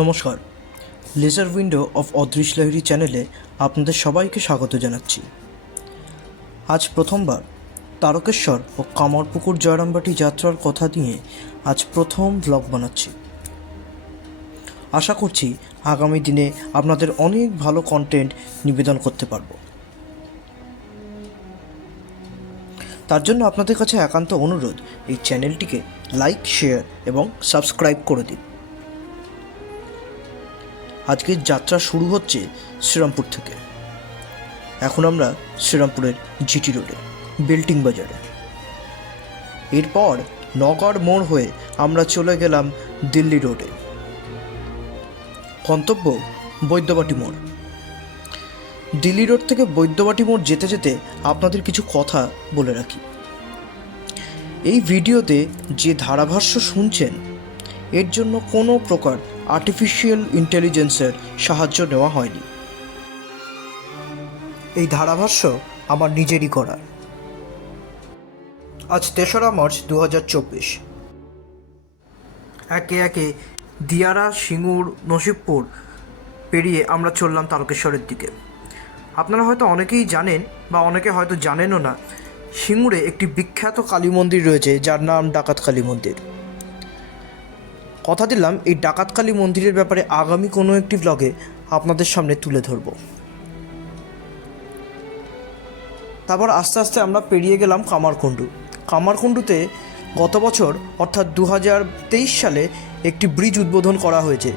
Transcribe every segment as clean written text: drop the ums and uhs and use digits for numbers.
নমস্কার, laser window of অদৃশ্য লাহিড়ী চ্যানেলে আপনাদের সবাইকে স্বাগত জানাচ্ছি। আজ প্রথমবার তারকেশ্বর ও কামারপুকুর জয়রামবাটি যাত্রার কথা নিয়ে আজ প্রথম ব্লগ বানাচ্ছি। আশা করছি আগামী দিনে আপনাদের অনেক ভালো কন্টেন্ট নিবেদন করতে পারবো। তার জন্য আপনাদের কাছে একান্ত অনুরোধ, এই চ্যানেলটিকে লাইক, শেয়ার এবং সাবস্ক্রাইব করে দিন। আজকের যাত্রা শুরু হচ্ছে শ্রীরামপুর থেকে। এখন আমরা শ্রীরামপুরের জিটি রোডে, বেল্টিং বাজারে। এরপর নগর মোড় হয়ে আমরা চলে গেলাম দিল্লি রোডে। গন্তব্য বৈদ্যবাটি মোড়। দিল্লি রোড থেকে বৈদ্যবাটি মোড় যেতে যেতে আপনাদের কিছু কথা বলে রাখি। এই ভিডিওতে যে ধারাভাষ্য শুনছেন, এর জন্য কোনো প্রকার আর্টিফিশিয়াল ইন্টেলিজেন্সের সাহায্য নেওয়া হয়নি। এই ধারাভাষ্য আমার নিজেরই করা। আজ 3রা মার্চ 2024। একে একে দিয়ারা, সিঙ্গুর, নসিবপুর পেরিয়ে আমরা চললাম তারকেশ্বরের দিকে। আপনারা হয়তো অনেকেই জানেন বা অনেকে হয়তো জানেনও না, সিঙ্গুরে একটি বিখ্যাত কালী মন্দির রয়েছে যার নাম ডাকাত কালী মন্দির। কথা দিলাম এই ডাকাত কালী মন্দিরের ব্যাপারে আগামী কোনো একটি ব্লগে আপনাদের সামনে তুলে ধরব। তারপর আস্তে আস্তে আমরা পেরিয়ে গেলাম কামারকুণ্ডু। কামারকুণ্ডুতে গত বছর অর্থাৎ 2023 সালে একটি ব্রিজ উদ্বোধন করা হয়েছে।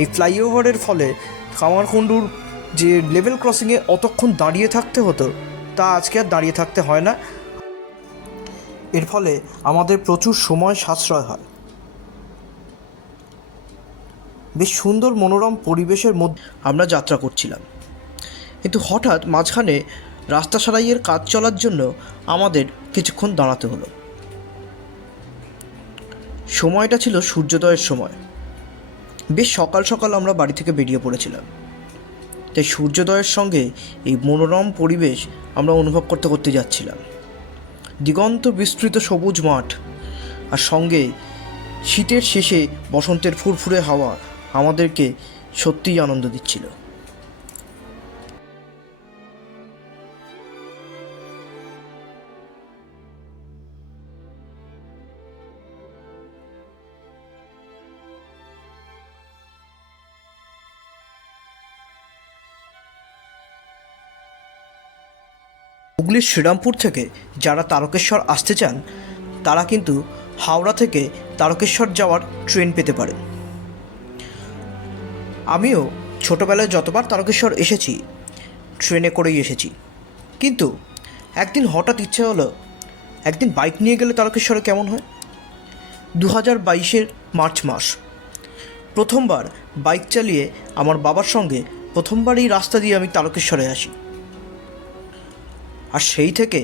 এই ফ্লাইওভারের ফলে কামারকুণ্ডুর যে লেভেল ক্রসিংয়ে অতক্ষণ দাঁড়িয়ে থাকতে হতো, তা আজকে আর দাঁড়িয়ে থাকতে হয় না। এর ফলে আমাদের প্রচুর সময় সাশ্রয় হয়। বেশ সুন্দর মনোরম পরিবেশের মধ্যে আমরা যাত্রা করছিলাম, কিন্তু হঠাৎ মাঝখানে রাস্তা সারাইয়ের কাজ চলার জন্য আমাদের কিছুক্ষণ দাঁড়াতে হলো। সময়টা ছিল সূর্যোদয়ের সময়। বেশ সকাল সকাল আমরা বাড়ি থেকে বেরিয়ে পড়েছিলাম, তাই সূর্যোদয়ের সঙ্গে এই মনোরম পরিবেশ আমরা অনুভব করতে করতে যাচ্ছিলাম। দিগন্ত বিস্তৃত সবুজ মাঠ, আর সঙ্গে শীতের শেষে বসন্তের ফুরফুরে হাওয়া আমাদেরকে সত্যিই আনন্দ দিচ্ছিল। হুগলির শ্রীরামপুর থেকে যারা তারকেশ্বর আসতে চান, তারা কিন্তু হাওড়া থেকে তারকেশ্বর যাওয়ার ট্রেন পেতে পারেন। আমিও ছোটোবেলায় যতবার তারকেশ্বর এসেছি, ট্রেনে করেই এসেছি। কিন্তু একদিন হঠাৎ ইচ্ছে হলো, একদিন বাইক নিয়ে গেলে তারকেশ্বরে কেমন হয়। 2022 মার্চ মাস প্রথমবার বাইক চালিয়ে আমার বাবার সঙ্গে প্রথমবার এই রাস্তা দিয়ে আমি তারকেশ্বরে আসি। আর সেই থেকে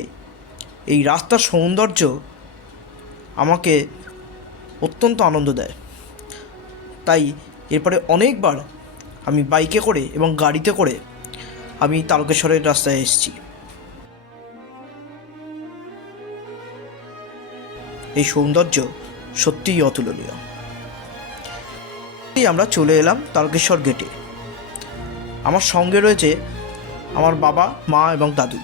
এই রাস্তার সৌন্দর্য আমাকে অত্যন্ত আনন্দ দেয়। তাই এরপরে অনেকবার আমি বাইকে করে এবং গাড়িতে করে আমি তারকেশ্বরের রাস্তায় এসেছি। এই সৌন্দর্য সত্যিই অতুলনীয়। আমরা চলে এলাম তারকেশ্বর গেটে। আমার সঙ্গে রয়েছে আমার বাবা, মা এবং দাদু।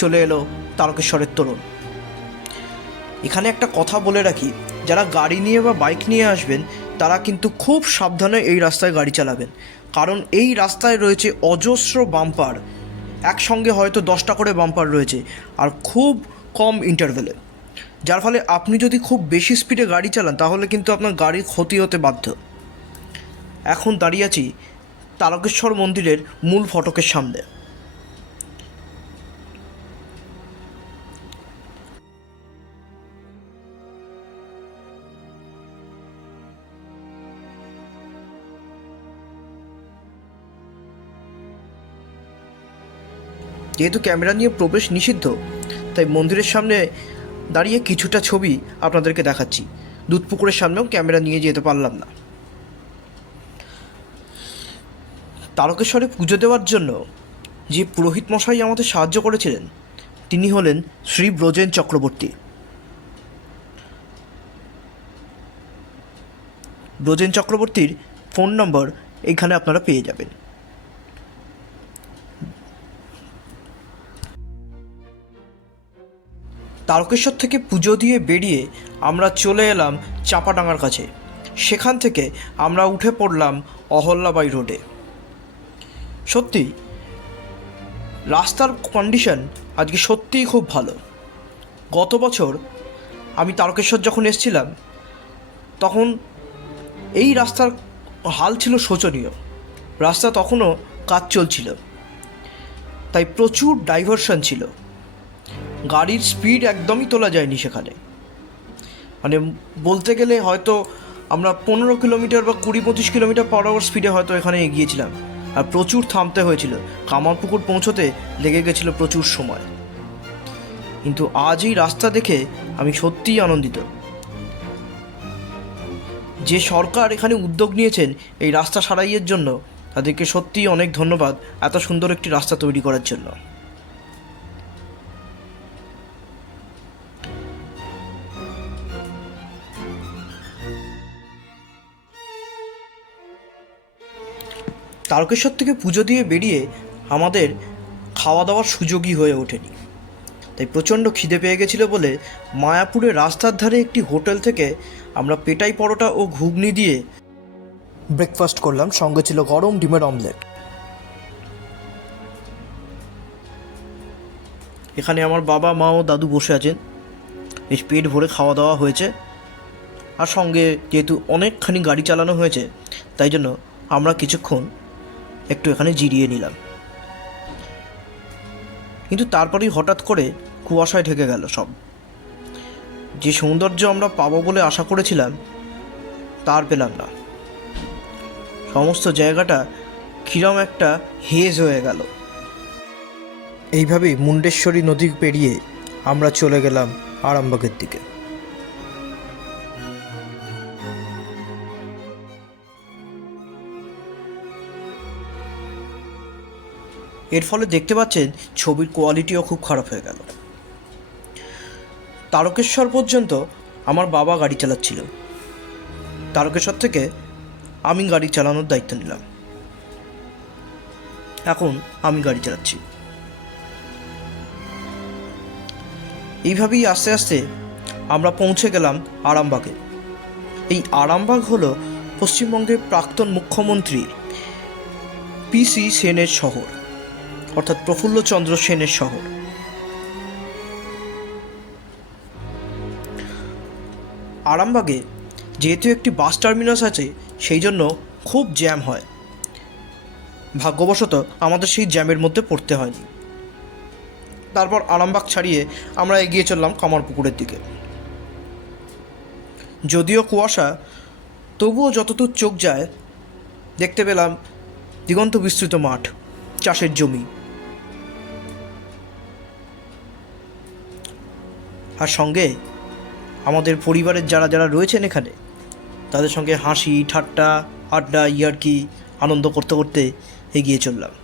চলে এলো তারকেশ্বরের তোরণ। এখানে একটা কথা বলে রাখি, যারা গাড়ি নিয়ে বা বাইক নিয়ে আসবেন, তারা কিন্তু খুব সাবধানে এই রাস্তায় গাড়ি চালাবেন, কারণ এই রাস্তায় রয়েছে অজস্র বাম্পার। একসঙ্গে হয়তো 10টা করে বাম্পার রয়েছে, আর খুব কম ইন্টারভেলে, যার ফলে আপনি যদি খুব বেশি স্পিডে গাড়ি চালান, তাহলে কিন্তু আপনার গাড়ির ক্ষতি হতে বাধ্য। এখন দাঁড়িয়ে আছি তারকেশ্বর মন্দিরের মূল ফটকের সামনে। যেহেতু ক্যামেরা নিয়ে প্রবেশ নিষিদ্ধ, তাই মন্দিরের সামনে দাঁড়িয়ে কিছুটা ছবি আপনাদেরকে দেখাচ্ছি। দুধপুকুরের সামনেও ক্যামেরা নিয়ে যেতে পারলাম না। তারকেশ্বরে পুজো দেওয়ার জন্য যে পুরোহিত মশাই আমাদের সাহায্য করেছিলেন, তিনি হলেন শ্রী ব্রজেন চক্রবর্তী। ব্রজেন চক্রবর্তীর ফোন নম্বর এইখানে আপনারা পেয়ে যাবেন। তারকেশ্বর থেকে পুজো দিয়ে বেরিয়ে আমরা চলে এলাম চাঁপাডাঙ্গার কাছে। সেখান থেকে আমরা উঠে পড়লাম অহল্যাবাই রোডে। সত্যি রাস্তার কন্ডিশন আজকে সত্যিই খুব ভালো। গত বছর আমি তারকেশ্বর যখন এসেছিলাম তখন এই রাস্তার হাল ছিল শোচনীয়। রাস্তা তখনও কাজ চলছিল, তাই প্রচুর ডাইভারশন ছিল। গাড়ির স্পিড একদমই তোলা যায়নি সেখানে। মানে বলতে গেলে হয়তো আমরা 15 কিলোমিটার বা 20-25 কিলোমিটার পার আওয়ার স্পিডে হয়তো এখানে এগিয়েছিলাম, আর প্রচুর থামতে হয়েছিল। কামারপুকুর পৌঁছতে লেগে গেছিলো প্রচুর সময়। কিন্তু আজ এই রাস্তা দেখে আমি সত্যিই আনন্দিত। যে সরকার এখানে উদ্যোগ নিয়েছেন এই রাস্তা সারাইয়ের জন্য, তাদেরকে সত্যিই অনেক ধন্যবাদ এত সুন্দর একটি রাস্তা তৈরি করার জন্য। তারকেশ্বর থেকে পুজো দিয়ে বেরিয়ে আমাদের খাওয়া দাওয়ার সুযোগই হয়ে ওঠেনি, তাই প্রচণ্ড খিদে পেয়ে গেছিলো বলে মায়াপুরের রাস্তার ধারে একটি হোটেল থেকে আমরা পেটাই পরোটা ও ঘুগনি দিয়ে ব্রেকফাস্ট করলাম। সঙ্গে ছিল গরম ডিমের অমলেট। এখানে আমার বাবা, মা ও দাদু বসে আছেন। বেশ পেট ভরে খাওয়া দাওয়া হয়েছে, আর সঙ্গে যেহেতু অনেকখানি গাড়ি চালানো হয়েছে তাই জন্য আমরা কিছুক্ষণ একটু এখানে জিরিয়ে নিলাম। কিন্তু তারপরেই হঠাৎ করে কুয়াশায় ঢেকে গেল সব। যে সৌন্দর্য আমরা পাবো বলে আশা করেছিলাম তার পেলাম না। সমস্ত জায়গাটা কিরম একটা হেজ হয়ে গেল। এইভাবেই মুন্ডেশ্বরী নদী পেরিয়ে আমরা চলে গেলাম আরামবাগের দিকে। এর ফলে দেখতে পাচ্ছেন ছবির কোয়ালিটিও খুব খারাপ হয়ে গেল। তারকেশ্বর পর্যন্ত আমার বাবা গাড়ি চালাচ্ছিল, তারকেশ্বর থেকে আমি গাড়ি চালানোর দায়িত্ব নিলাম। এখন আমি গাড়ি চালাচ্ছি। এইভাবেই আস্তে আস্তে আমরা পৌঁছে গেলাম আরামবাগে। এই আরামবাগ হলো পশ্চিমবঙ্গের প্রাক্তন মুখ্যমন্ত্রী পিসি সেনের শহর, অর্থাৎ প্রফুল্লচন্দ্র সেনের শহর। আরামবাগে যেহেতু একটি বাস টার্মিনাস আছে সেই জন্য খুব জ্যাম হয়। ভাগ্যবশত আমাদের সেই জ্যামের মধ্যে পড়তে হয়নি। তারপর আরামবাগ ছাড়িয়ে আমরা এগিয়ে চললাম কামারপুকুরের দিকে। যদিও কুয়াশা, তবুও যতদূর চোখ যায় দেখতে পেলাম দিগন্ত বিস্তৃত মাঠ, চাষের জমি, আর সঙ্গে আমাদের পরিবারের যারা যারা রয়েছেন এখানে তাদের সঙ্গে হাসি ঠাট্টা আড্ডা ইয়ার্কি আনন্দ করতে করতে এগিয়ে চললাম।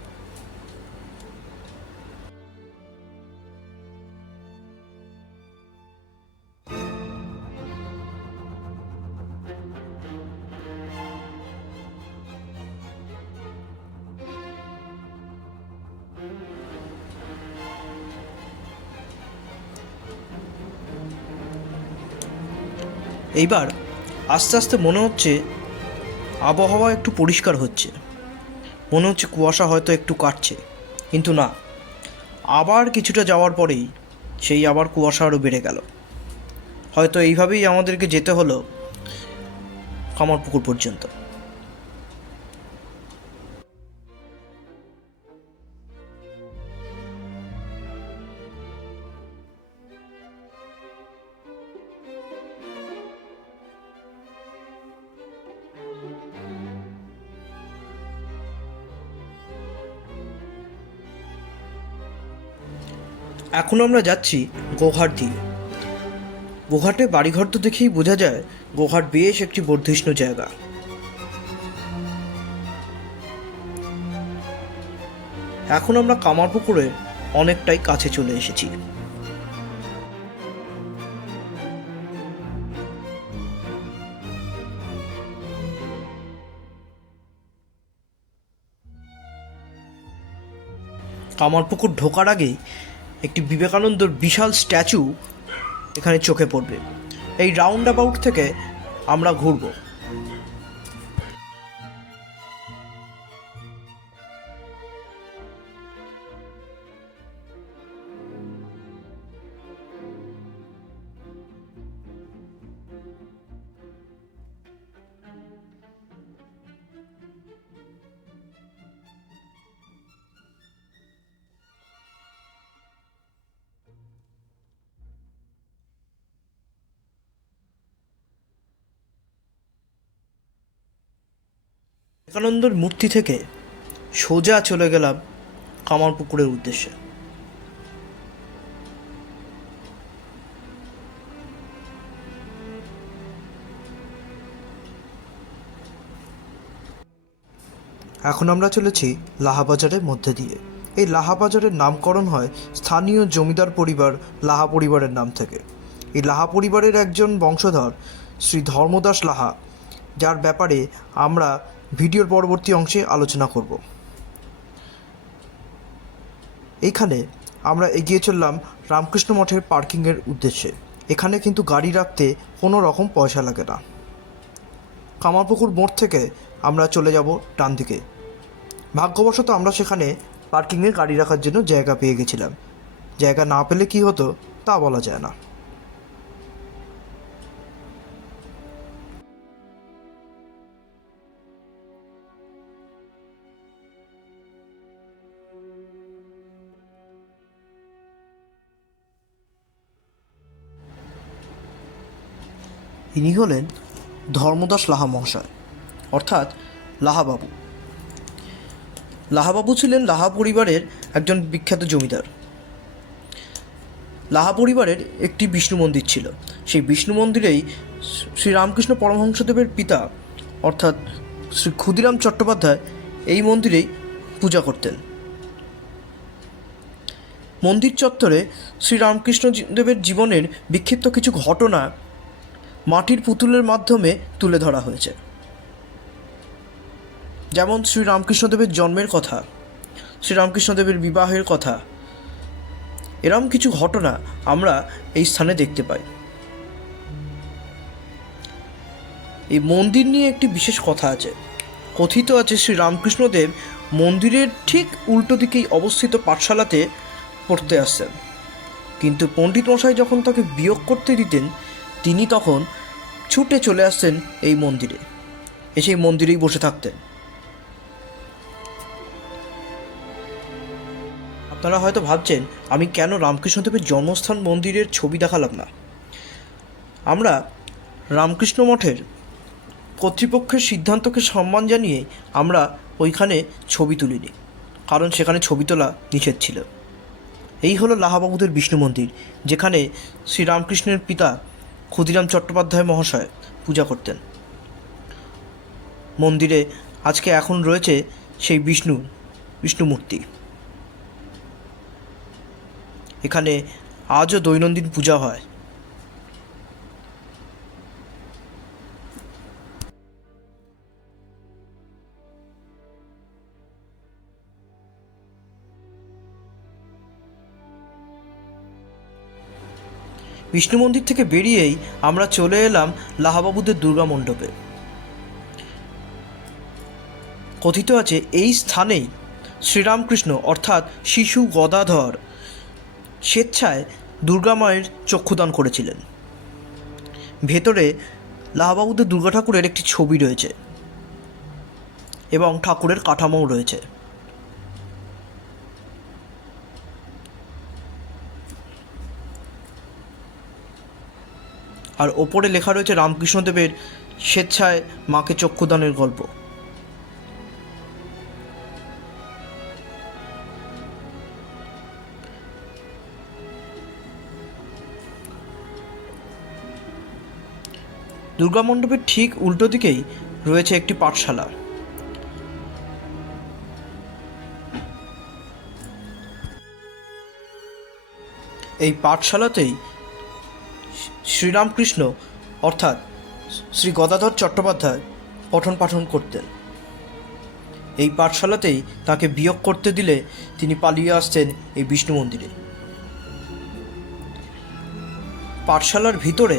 এইবার আস্তে আস্তে মনে হচ্ছে আবহাওয়া একটু পরিষ্কার হচ্ছে, মনে হচ্ছে কুয়াশা হয়তো একটু কাটছে। কিন্তু না, আবার কিছুটা যাওয়ার পরেই সেই আবার কুয়াশা আরও বেড়ে গেল। হয়তো এইভাবেই আমাদেরকে যেতে হলো কামারপুকুর পর্যন্ত। এখন আমরা যাচ্ছি গোঘাট দিয়ে। গোঘাটে বাড়িঘর তো দেখেই বোঝা যায় গোঘাট বেশ একটি বর্ধিষ্ণু জায়গা। এখন আমরা কামারপুকুরের অনেকটাই কাছে চলে এসেছি। কামারপুকুর ঢোকার আগেই একটি বিবেকানন্দর বিশাল স্ট্যাচু এখানে চোখে পড়বে। এই রাউন্ড অ্যাবাউট থেকে আমরা ঘুরব। বিবেকানন্দর মূর্তি থেকে সোজা চলে গেলাম কামারপুকুরের উদ্দেশ্যে। এখন আমরা চলেছি লাহাবাজারের মধ্যে দিয়ে। এই লাহাবাজারের নামকরণ হয় স্থানীয় জমিদার পরিবার লাহা পরিবারের নাম থেকে। এই লাহা পরিবারের একজন বংশধর শ্রী ধর্মদাস লাহা, যার ব্যাপারে আমরা ভিডিওর পরবর্তী অংশে আলোচনা করব। এইখানে আমরা এগিয়ে চললাম রামকৃষ্ণ মঠের পার্কিংয়ের উদ্দেশ্যে। এখানে কিন্তু গাড়ি রাখতে কোনো রকম পয়সা লাগে না। কামারপুকুর মোড় থেকে আমরা চলে যাব ডান দিকে। ভাগ্যবশত আমরা সেখানে পার্কিংয়ে গাড়ি রাখার জন্য জায়গা পেয়ে গেছিলাম। জায়গা না পেলে কি হতো তা বলা যায় না। ইনি হলেন ধর্মদাস লাহা মহাশয়, অর্থাৎ লাহাবাবু। লাহাবাবু ছিলেন লাহা পরিবারের একজন বিখ্যাত জমিদার। লাহা পরিবারের একটি বিষ্ণু মন্দির ছিল। সেই বিষ্ণু মন্দিরেই শ্রীরামকৃষ্ণ পরমহংসদেবের পিতা অর্থাৎ শ্রী ক্ষুদিরাম চট্টোপাধ্যায় এই মন্দিরেই পূজা করতেন। মন্দির চত্বরে শ্রীরামকৃষ্ণ দেবের জীবনের বিক্ষিপ্ত কিছু ঘটনা মাটির পুতুলের মাধ্যমে তুলে ধরা হয়েছে। যেমন শ্রীরামকৃষ্ণদেবের জন্মের কথা, শ্রীরামকৃষ্ণদেবের বিবাহের কথা, এরম কিছু ঘটনা আমরা এই স্থানে দেখতে পাই। এই মন্দির নিয়ে একটি বিশেষ কথা আছে। কথিত আছে শ্রীরামকৃষ্ণদেব মন্দিরের ঠিক উল্টো দিকেই অবস্থিত পাঠশালাতে পড়তে আসতেন, কিন্তু পণ্ডিত মশাই যখন তাকে বিয়োগ করতে দিতেন তিনি তখন ছুটে চলে আসতেন এই মন্দিরে, এসে এই মন্দিরেই বসে থাকতেন। আপনারা হয়তো ভাবছেন আমি কেন রামকৃষ্ণদেবের জন্মস্থান মন্দিরের ছবি দেখালাম না। আমরা রামকৃষ্ণ মঠের কর্তৃপক্ষের সিদ্ধান্তকে সম্মান জানিয়ে আমরা ওইখানে ছবি তুলিনি, কারণ সেখানে ছবি তোলা নিষেধ ছিল। এই হলো লাহাবাবুদের বিষ্ণু মন্দির, যেখানে শ্রীরামকৃষ্ণের পিতা ক্ষুদিরাম চট্টোপাধ্যায় মহাশয় পূজা করতেন। মন্দিরে আজকে এখন রয়েছে সেই বিষ্ণু মূর্তি। এখানে আজও দৈনন্দিন পূজা হয়। বিষ্ণু মন্দির থেকে বেরিয়েই আমরা চলে এলাম লাহাবাবুদের দুর্গা মণ্ডপে। কথিত আছে এই স্থানেই শ্রীরামকৃষ্ণ অর্থাৎ শিশু গদাধর স্বেচ্ছায় দুর্গা মায়ের চক্ষুদান করেছিলেন। ভেতরে লাহাবাবুদের দুর্গা ঠাকুরের একটি ছবি রয়েছে এবং ঠাকুরের কাঠামোও রয়েছে। আর ওপরে লেখা রয়েছে রামকৃষ্ণদেবের স্বেচ্ছায় মাকে চক্ষুদানের গল্প। দুর্গা মণ্ডপের ঠিক উল্টো দিকেই রয়েছে একটি পাঠশালা। এই পাঠশালাতেই শ্রীরামকৃষ্ণ অর্থাৎ শ্রী গদাধর চট্টোপাধ্যায় পঠন পাঠন করতেন। এই পাঠশালাতেই তাকে বিয়োগ করতে দিলে তিনি পালিয়ে আসতেন এই বিষ্ণু মন্দিরে। পাঠশালার ভিতরে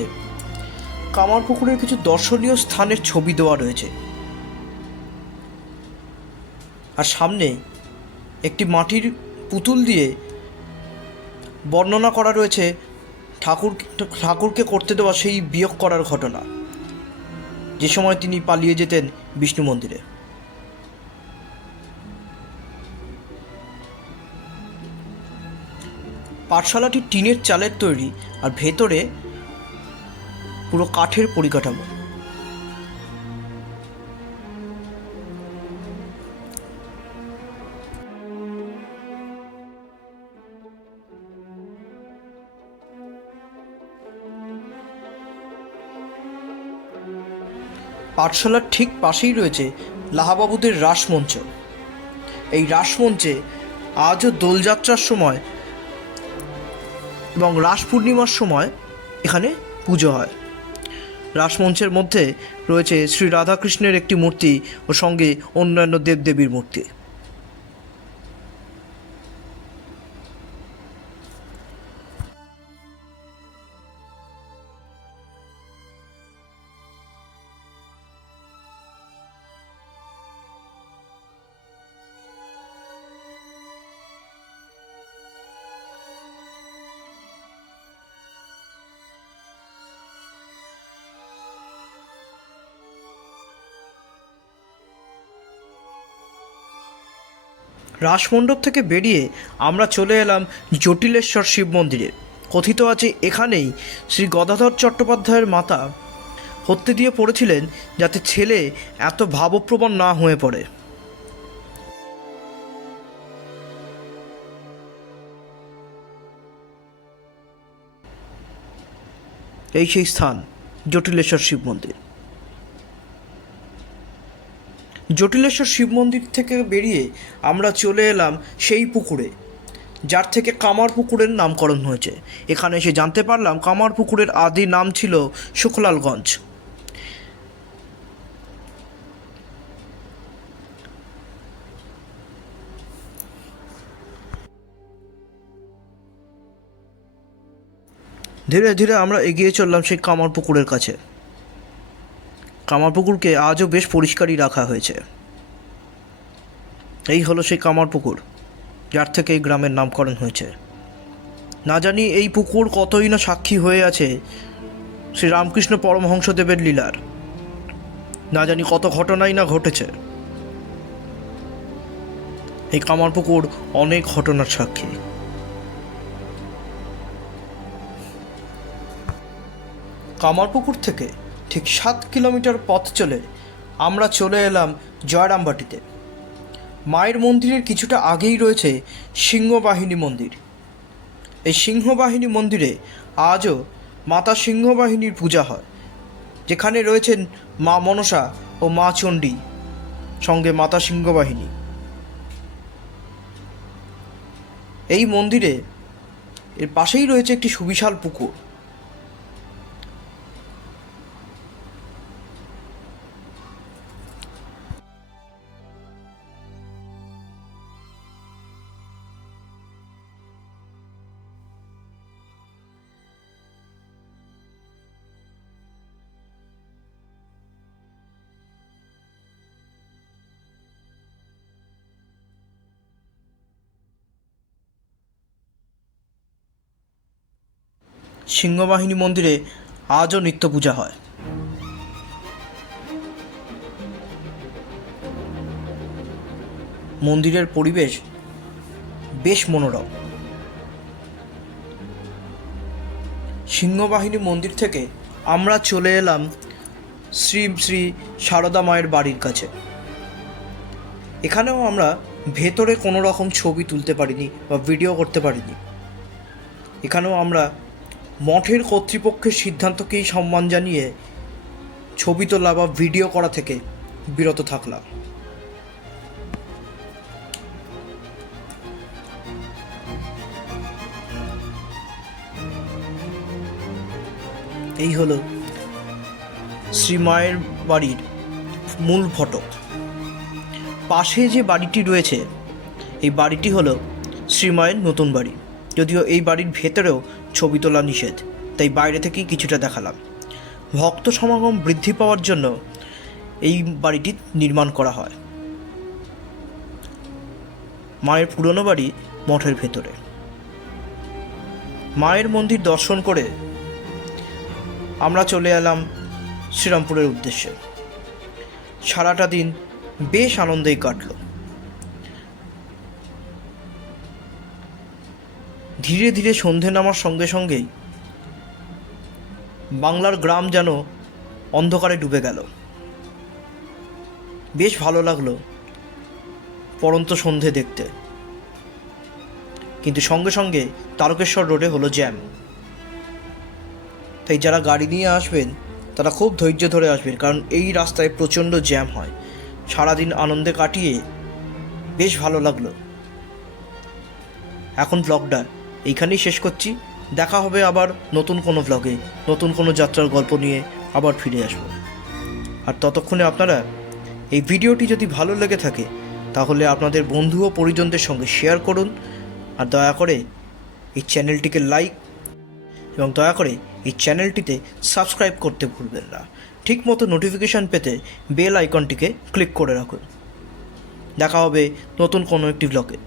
কামারপুকুরের কিছু দর্শনীয় স্থানের ছবি দেওয়া রয়েছে, আর সামনে একটি মাটির পুতুল দিয়ে বর্ণনা করা রয়েছে ঠাকুরকে করতে দেওয়া সেই বিয়োগ করার ঘটনা, যে সময় তিনি পালিয়ে যেতেন বিষ্ণু মন্দিরে। পাঠশালাটি টিনের চালের তৈরি, আর ভেতরে পুরো কাঠের পরিকাঠামো। পাঠশালার ঠিক পাশেই রয়েছে লাহাবাবুদের রাসমঞ্চ। এই রাসমঞ্চে আজও দোলযাত্রার সময় এবং রাস পূর্ণিমার সময় এখানে পুজো হয়। রাসমঞ্চের মধ্যে রয়েছে শ্রী রাধাকৃষ্ণের একটি মূর্তি ও সঙ্গে অন্যান্য দেবদেবীর মূর্তি। রাসমণ্ডপ থেকে বেরিয়ে আমরা চলে এলাম জটিলেশ্বর শিব মন্দিরে। কথিত আছে এখানেই শ্রী গদাধর চট্টোপাধ্যায়ের মাতা হত্যে দিয়ে পড়েছিলেন যাতে ছেলে এত ভাবপ্রবণ না হয়ে পড়ে। এই সেই স্থান জটিলেশ্বর শিব মন্দির। জটিলেশ্বর শিব মন্দির থেকে বেরিয়ে আমরা চলে এলাম সেই পুকুরে, যার থেকে কামারপুকুরের নামকরণ হয়েছে। এখানে এসে জানতে পারলাম কামারপুকুরের আদি নাম ছিল শুকলালগঞ্জ। ধীরে ধীরে আমরা এগিয়ে চললাম সেই কামারপুকুরের কাছে। কামারপুকুরকে আজও বেশ পরিষ্কারই রাখা হয়েছে। এই হলো সেই কামারপুকুর, যার থেকে এই গ্রামের নামকরণ হয়েছে। না জানি এই পুকুর কতই না সাক্ষী হয়ে আছে শ্রী রামকৃষ্ণ পরমহংসদেবের লীলার। না জানি কত ঘটনাই না ঘটেছে। এই কামারপুকুর অনেক ঘটনার সাক্ষী। কামারপুকুর থেকে ঠিক 7 কিলোমিটার পথ চলে আমরা চলে এলাম জয়রামবাটিতে। মায়ের মন্দিরের কিছুটা আগেই রয়েছে সিংহবাহিনী মন্দির। এই সিংহবাহিনী মন্দিরে আজও মাতা সিংহবাহিনীর পূজা হয়, যেখানে রয়েছেন মা মনসা ও মা চণ্ডী, সঙ্গে মাতা সিংহবাহিনী। এই মন্দিরে এর পাশেই রয়েছে একটি সুবিশাল পুকুর। সিংহবাহিনী মন্দিরে আজও নিত্য পূজা হয়। মন্দিরের পরিবেশ বেশ মনোরম। সিংহবাহিনী মন্দির থেকে আমরা চলে এলাম শ্রী শ্রী সারদা মায়ের বাড়ির কাছে। এখানেও আমরা ভেতরে কোনো রকম ছবি তুলতে পারিনি বা ভিডিও করতে পারিনি। এখানেও আমরা মঠের কর্তৃপক্ষের সিদ্ধান্তকেই সম্মান জানিয়ে ছবি তোলা বা ভিডিও করা থেকে বিরত থাকলাম। এই হলো শ্রী মায়ের বাড়ির মূল ফটক। পাশে যে বাড়িটি রয়েছে এই বাড়িটি হলো শ্রীমায়ের নতুন বাড়ি। যদিও এই বাড়ির ভেতরেও ছবি তোলা নিষেধ, তাই বাইরে থেকেই কিছুটা দেখালাম। ভক্ত সমাগম বৃদ্ধি পাওয়ার জন্য এই বাড়িটি নির্মাণ করা হয়। মায়ের পুরনো বাড়ি মঠের ভেতরে। মায়ের মন্দির দর্শন করে আমরা চলে এলাম শ্রীরামপুরের উদ্দেশ্যে। সারাটা দিন বেশ আনন্দেই কাটল। ধীরে ধীরে সন্ধে নামার সঙ্গে সঙ্গেই বাংলার গ্রাম যেন অন্ধকারে ডুবে গেল। বেশ ভালো লাগলো পরন্ত সন্ধে দেখতে। কিন্তু সঙ্গে সঙ্গে তারকেশ্বর রোডে হলো জ্যাম। তাই যারা গাড়ি নিয়ে আসবেন তারা খুব ধৈর্য ধরে আসবেন, কারণ এই রাস্তায় প্রচণ্ড জ্যাম হয়। সারাদিন আনন্দে কাটিয়ে বেশ ভালো লাগলো। এখন ব্লগটা এইখানেই শেষ করছি। দেখা হবে আবার নতুন কোনো ব্লগে, নতুন কোনো যাত্রার গল্প নিয়ে আবার ফিরে আসবো। আর ততক্ষণে আপনারা এই ভিডিওটি যদি ভালো লেগে থাকে তাহলে আপনাদের বন্ধু ও পরিজনদের সঙ্গে শেয়ার করুন। আর দয়া করে এই চ্যানেলটিকে লাইক এবং দয়া করে এই চ্যানেলটিতে সাবস্ক্রাইব করতে ভুলবেন না। ঠিকমতো নোটিফিকেশান পেতে বেল আইকনটিকে ক্লিক করে রাখুন। দেখা হবে নতুন কোনো একটি ব্লগে।